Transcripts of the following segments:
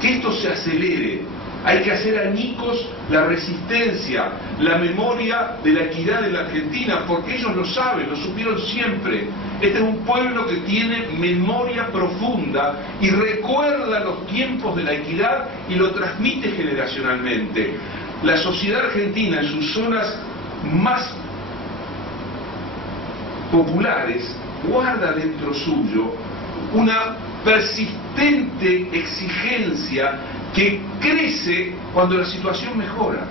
que esto se acelere. Hay que hacer añicos la resistencia, la memoria de la equidad en la Argentina, porque ellos lo saben, lo supieron siempre. Este es un pueblo que tiene memoria profunda y recuerda los tiempos de la equidad y lo transmite generacionalmente. La sociedad argentina en sus zonas más populares guarda dentro suyo una persistente exigencia que crece cuando la situación mejora.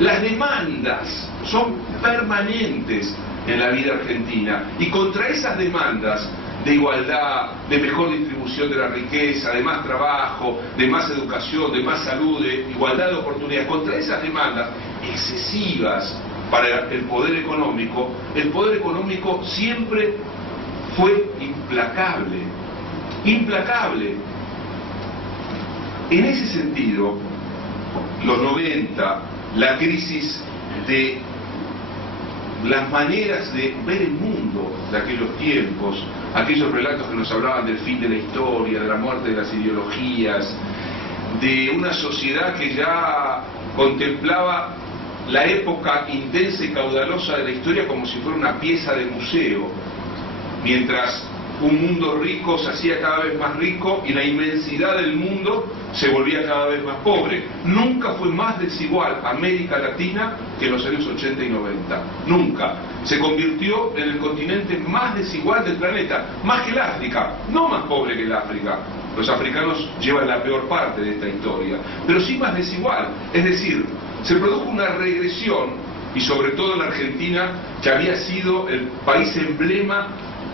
Las demandas son permanentes en la vida argentina y contra esas demandas de igualdad, de mejor distribución de la riqueza, de más trabajo, de más educación, de más salud, de igualdad de oportunidades, contra esas demandas excesivas para el poder económico siempre fue implacable, implacable. En ese sentido, los 90, la crisis de las maneras de ver el mundo de aquellos tiempos, aquellos relatos que nos hablaban del fin de la historia, de la muerte de las ideologías, de una sociedad que ya contemplaba la época intensa y caudalosa de la historia como si fuera una pieza de museo, mientras un mundo rico se hacía cada vez más rico y la inmensidad del mundo se volvía cada vez más pobre. Nunca fue más desigual América Latina que en los años 80 y 90. Nunca. Se convirtió en el continente más desigual del planeta, más que el África, no más pobre que el África. Los africanos llevan la peor parte de esta historia, pero sí más desigual. Es decir, se produjo una regresión, y sobre todo en la Argentina, que había sido el país emblema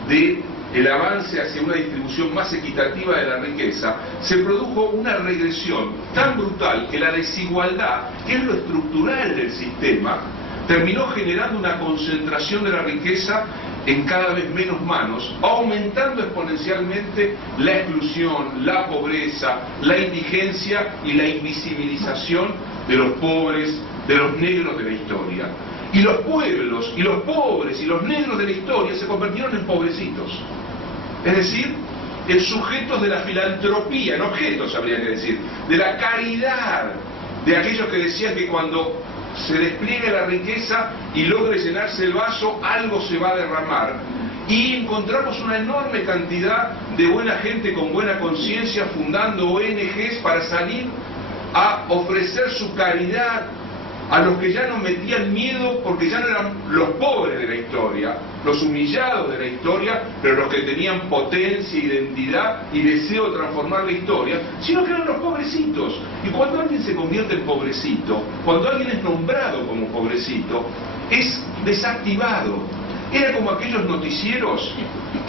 de el avance hacia una distribución más equitativa de la riqueza, se produjo una regresión tan brutal que la desigualdad, que es lo estructural del sistema, terminó generando una concentración de la riqueza en cada vez menos manos, aumentando exponencialmente la exclusión, la pobreza, la indigencia y la invisibilización de los pobres, de los negros de la historia. Y los pueblos, y los pobres, y los negros de la historia se convirtieron en pobrecitos. Es decir, en sujetos de la filantropía, en objetos habría que decir, de la caridad, de aquellos que decían que cuando se despliegue la riqueza y logre llenarse el vaso, algo se va a derramar. Y encontramos una enorme cantidad de buena gente con buena conciencia fundando ONGs para salir a ofrecer su caridad a los que ya no metían miedo porque ya no eran los pobres de la historia, los humillados de la historia, pero los que tenían potencia, identidad y deseo de transformar la historia, sino que eran los pobrecitos. Y cuando alguien se convierte en pobrecito, cuando alguien es nombrado como pobrecito, es desactivado. Era como aquellos noticieros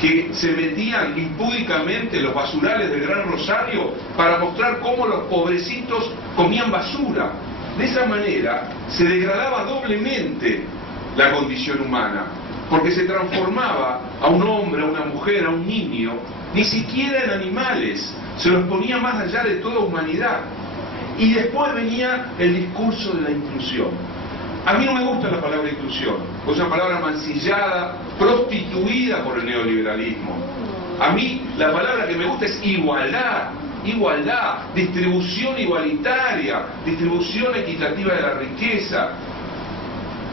que se metían impúdicamente en los basurales del Gran Rosario para mostrar cómo los pobrecitos comían basura. De esa manera se degradaba doblemente la condición humana, porque se transformaba a un hombre, a una mujer, a un niño, ni siquiera en animales, se los ponía más allá de toda humanidad. Y después venía el discurso de la inclusión. A mí no me gusta la palabra inclusión, es una palabra mancillada, prostituida por el neoliberalismo. A mí la palabra que me gusta es igualdad. Igualdad, distribución igualitaria, distribución equitativa de la riqueza.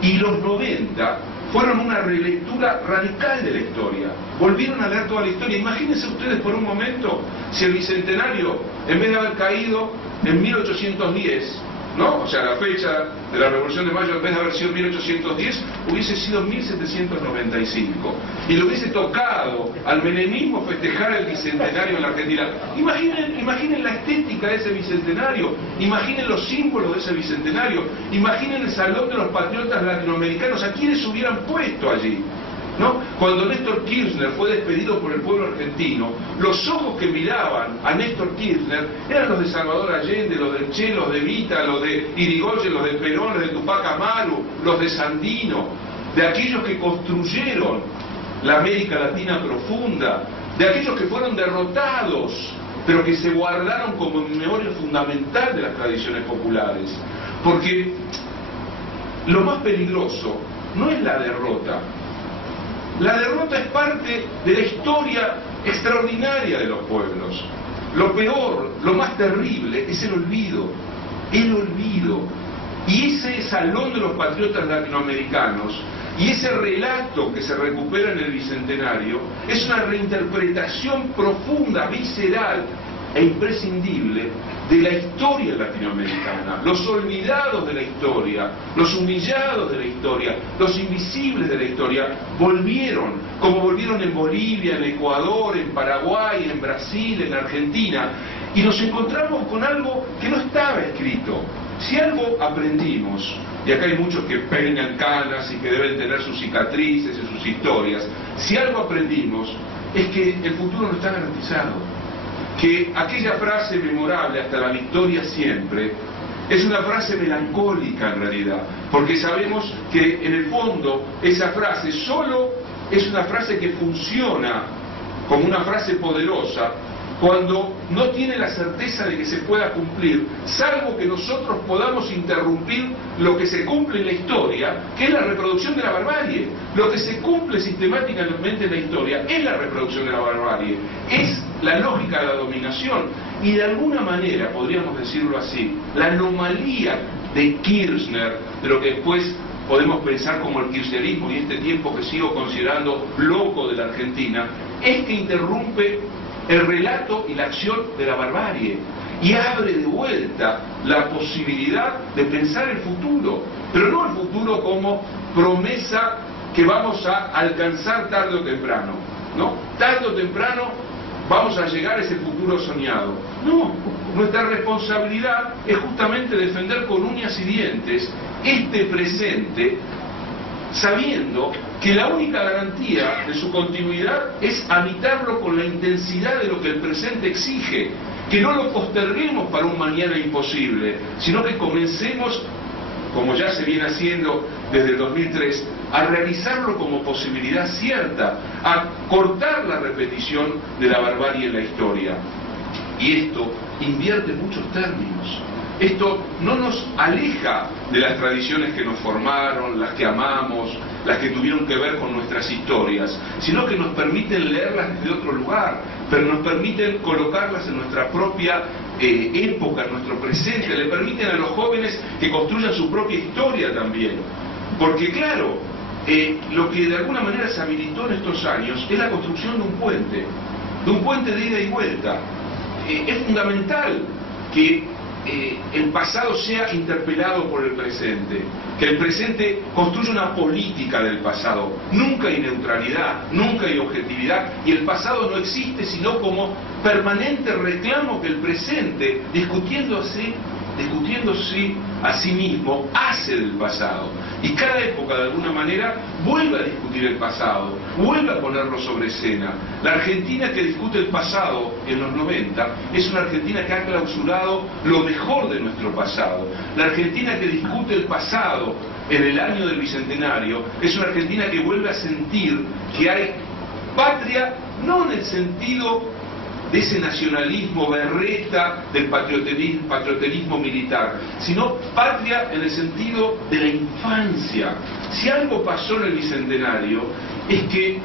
Y los 90 fueron una relectura radical de la historia. Volvieron a leer toda la historia. Imagínense ustedes por un momento si el Bicentenario, en vez de haber caído en 1810, ¿no? O sea, la fecha de la Revolución de Mayo, en vez de haber sido 1810, hubiese sido 1795. Y le hubiese tocado al menemismo festejar el Bicentenario en la Argentina. Imaginen la estética de ese Bicentenario, imaginen los símbolos de ese Bicentenario, imaginen el Salón de los Patriotas Latinoamericanos, ¿a quiénes hubieran puesto allí? ¿No? Cuando Néstor Kirchner fue despedido por el pueblo argentino, los ojos que miraban a Néstor Kirchner eran los de Salvador Allende, los de Che, los de Evita, los de Irigoyen, los de Perón, los de Tupac Amaru, los de Sandino, de aquellos que construyeron la América Latina profunda, de aquellos que fueron derrotados, pero que se guardaron como memoria fundamental de las tradiciones populares. Porque lo más peligroso no es la derrota. La derrota es parte de la historia extraordinaria de los pueblos. lo peor, lo más terrible es el olvido. El olvido. Y ese salón de los patriotas latinoamericanos y ese relato que se recupera en el Bicentenario es una reinterpretación profunda, visceral e imprescindible de la historia latinoamericana. Los olvidados de la historia, los humillados de la historia, los invisibles de la historia, volvieron, como volvieron en Bolivia, en Ecuador, en Paraguay, en Brasil, en Argentina, y nos encontramos con algo que no estaba escrito. Si algo aprendimos, y acá hay muchos que peinan canas y que deben tener sus cicatrices y sus historias, si algo aprendimos es que el futuro no está garantizado, que aquella frase memorable, hasta la victoria siempre, es una frase melancólica en realidad, porque sabemos que en el fondo esa frase solo es una frase que funciona como una frase poderosa cuando no tiene la certeza de que se pueda cumplir, salvo que nosotros podamos interrumpir lo que se cumple en la historia, que es la reproducción de la barbarie. Lo que se cumple sistemáticamente en la historia es la reproducción de la barbarie, es la lógica de la dominación, y de alguna manera, podríamos decirlo así, la anomalía de Kirchner, de lo que después podemos pensar como el kirchnerismo y este tiempo que sigo considerando loco de la Argentina, es que interrumpe el relato y la acción de la barbarie y abre de vuelta la posibilidad de pensar el futuro, pero no el futuro como promesa que vamos a alcanzar tarde o temprano, ¿no? Tarde o temprano vamos a llegar a ese futuro soñado. No, nuestra responsabilidad es justamente defender con uñas y dientes este presente, sabiendo que la única garantía de su continuidad es habitarlo con la intensidad de lo que el presente exige, que no lo posterguemos para un mañana imposible, sino que comencemos, como ya se viene haciendo desde el 2003, a realizarlo como posibilidad cierta, a cortar la repetición de la barbarie en la historia. Y esto invierte muchos términos. Esto no nos aleja de las tradiciones que nos formaron, las que amamos, las que tuvieron que ver con nuestras historias, sino que nos permiten leerlas desde otro lugar, pero nos permiten colocarlas en nuestra propia época, en nuestro presente, le permiten a los jóvenes que construyan su propia historia también. Porque claro, lo que de alguna manera se habilitó en estos años es la construcción de un puente de ida y vuelta. Es fundamental que el pasado sea interpelado por el presente, que el presente construya una política del pasado. Nunca hay neutralidad, nunca hay objetividad, y el pasado no existe sino como permanente reclamo que el presente, discutiéndose a sí mismo, hace del pasado. Y cada época, de alguna manera, vuelve a discutir el pasado, vuelve a ponerlo sobre escena. La Argentina que discute el pasado en los 90 es una Argentina que ha clausurado lo mejor de nuestro pasado. La Argentina que discute el pasado en el año del Bicentenario es una Argentina que vuelve a sentir que hay patria, no en el sentido de ese nacionalismo berreta del patrioterismo militar, sino patria en el sentido de la infancia. Si algo pasó en el Bicentenario es que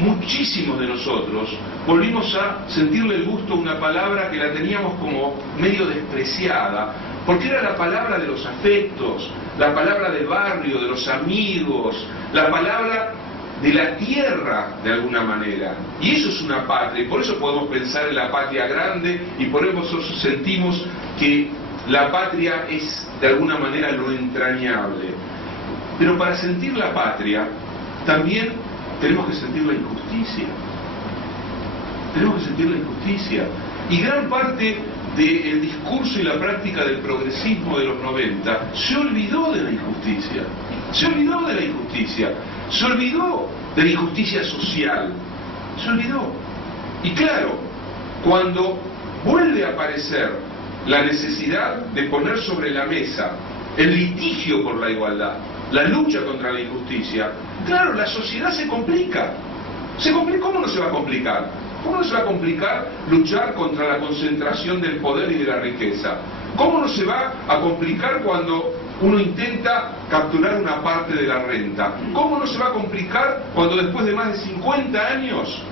muchísimos de nosotros volvimos a sentirle el gusto a una palabra que la teníamos como medio despreciada, porque era la palabra de los afectos, la palabra del barrio, de los amigos, la palabra de la tierra, de alguna manera. Y eso es una patria, y por eso podemos pensar en la patria grande, y por eso sentimos que la patria es de alguna manera lo entrañable. Pero para sentir la patria también tenemos que sentir la injusticia. Tenemos que sentir la injusticia. Y gran parte del discurso y la práctica del progresismo de los 90 se olvidó de la injusticia. Se olvidó de la injusticia. Se olvidó de la injusticia social. Se olvidó. Y claro, cuando vuelve a aparecer la necesidad de poner sobre la mesa el litigio por la igualdad, la lucha contra la injusticia, claro, la sociedad se complica. ¿Cómo no se va a complicar? ¿Cómo no se va a complicar luchar contra la concentración del poder y de la riqueza? ¿Cómo no se va a complicar cuando uno intenta capturar una parte de la renta? ¿Cómo no se va a complicar cuando después de más de 50 años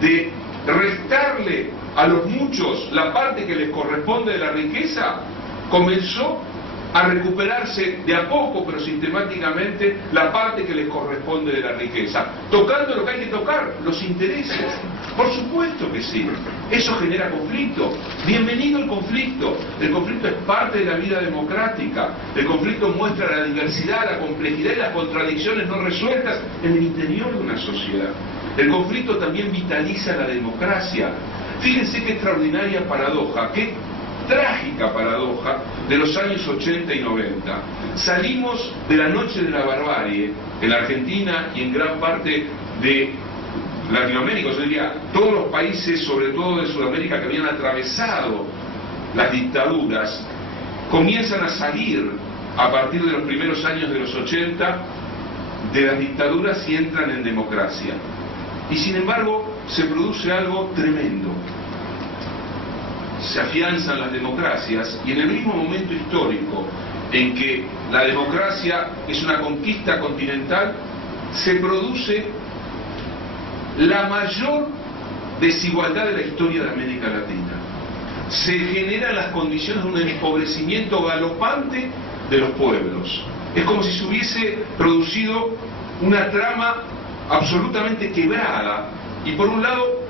de restarle a los muchos la parte que les corresponde de la riqueza, comenzó a recuperarse de a poco, pero sistemáticamente, la parte que les corresponde de la riqueza, tocando lo que hay que tocar, los intereses. Por supuesto que sí, eso genera conflicto. Bienvenido el conflicto es parte de la vida democrática, el conflicto muestra la diversidad, la complejidad y las contradicciones no resueltas en el interior de una sociedad. El conflicto también vitaliza la democracia. Fíjense qué extraordinaria paradoja, qué trágica paradoja de los años 80 y 90. Salimos de la noche de la barbarie en la Argentina y en gran parte de Latinoamérica, yo diría todos los países, sobre todo de Sudamérica, que habían atravesado las dictaduras, comienzan a salir a partir de los primeros años de los 80 de las dictaduras y entran en democracia. Y sin embargo se produce algo tremendo. Se afianzan las democracias y en el mismo momento histórico en que la democracia es una conquista continental, se produce la mayor desigualdad de la historia de América Latina. Se generan las condiciones de un empobrecimiento galopante de los pueblos. Es como si se hubiese producido una trama absolutamente quebrada y por un lado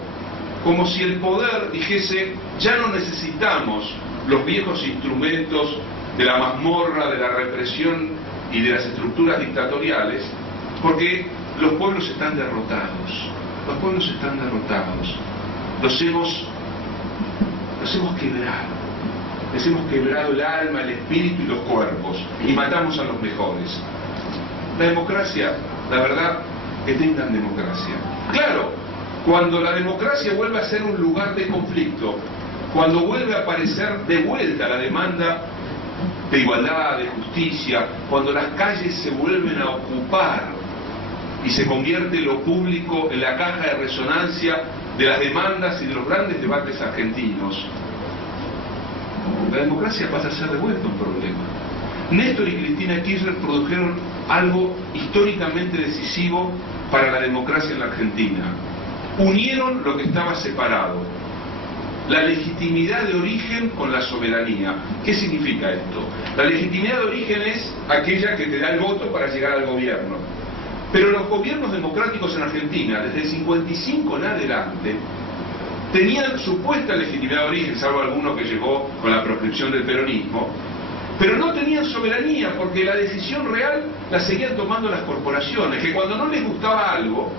como si el poder dijese, ya no necesitamos los viejos instrumentos de la mazmorra, de la represión y de las estructuras dictatoriales, porque los pueblos están derrotados. Los pueblos están derrotados. Los hemos quebrado. Les hemos quebrado el alma, el espíritu y los cuerpos, y matamos a los mejores. La democracia, la verdad, que tengan democracia. Claro, cuando la democracia vuelve a ser un lugar de conflicto, cuando vuelve a aparecer de vuelta la demanda de igualdad, de justicia, cuando las calles se vuelven a ocupar y se convierte lo público en la caja de resonancia de las demandas y de los grandes debates argentinos, la democracia pasa a ser de vuelta un problema. Néstor y Cristina Kirchner produjeron algo históricamente decisivo para la democracia en la Argentina. Unieron lo que estaba separado, la legitimidad de origen con la soberanía. ¿Qué significa esto? La legitimidad de origen es aquella que te da el voto para llegar al gobierno. Pero los gobiernos democráticos en Argentina, desde el 55 en adelante, tenían supuesta legitimidad de origen, salvo alguno que llegó con la proscripción del peronismo, pero no tenían soberanía porque la decisión real la seguían tomando las corporaciones, que cuando no les gustaba algo,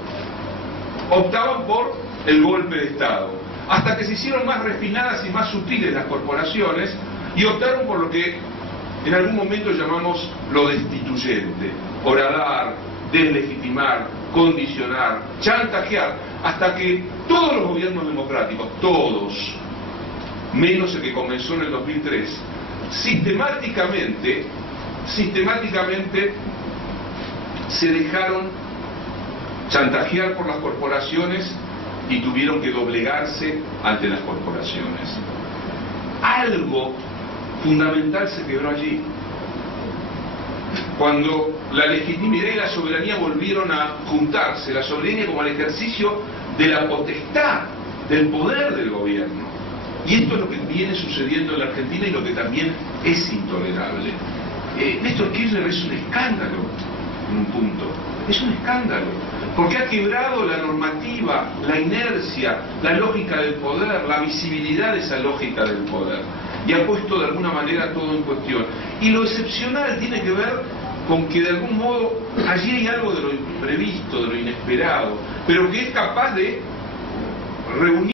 optaban por el golpe de Estado, hasta que se hicieron más refinadas y más sutiles las corporaciones y optaron por lo que en algún momento llamamos lo destituyente, horadar, deslegitimar, condicionar, chantajear, hasta que todos los gobiernos democráticos, todos, menos el que comenzó en el 2003, sistemáticamente se dejaron chantajear por las corporaciones y tuvieron que doblegarse ante las corporaciones. Algo fundamental se quebró allí. Cuando la legitimidad y la soberanía volvieron a juntarse, la soberanía como el ejercicio de la potestad, del poder del gobierno. Y esto es lo que viene sucediendo en la Argentina y lo que también es intolerable. Néstor Kirchner es un escándalo, en un punto. Es un escándalo, porque ha quebrado la normativa, la inercia, la lógica del poder, la visibilidad de esa lógica del poder, y ha puesto de alguna manera todo en cuestión. Y lo excepcional tiene que ver con que de algún modo allí hay algo de lo imprevisto, de lo inesperado, pero que es capaz de reunir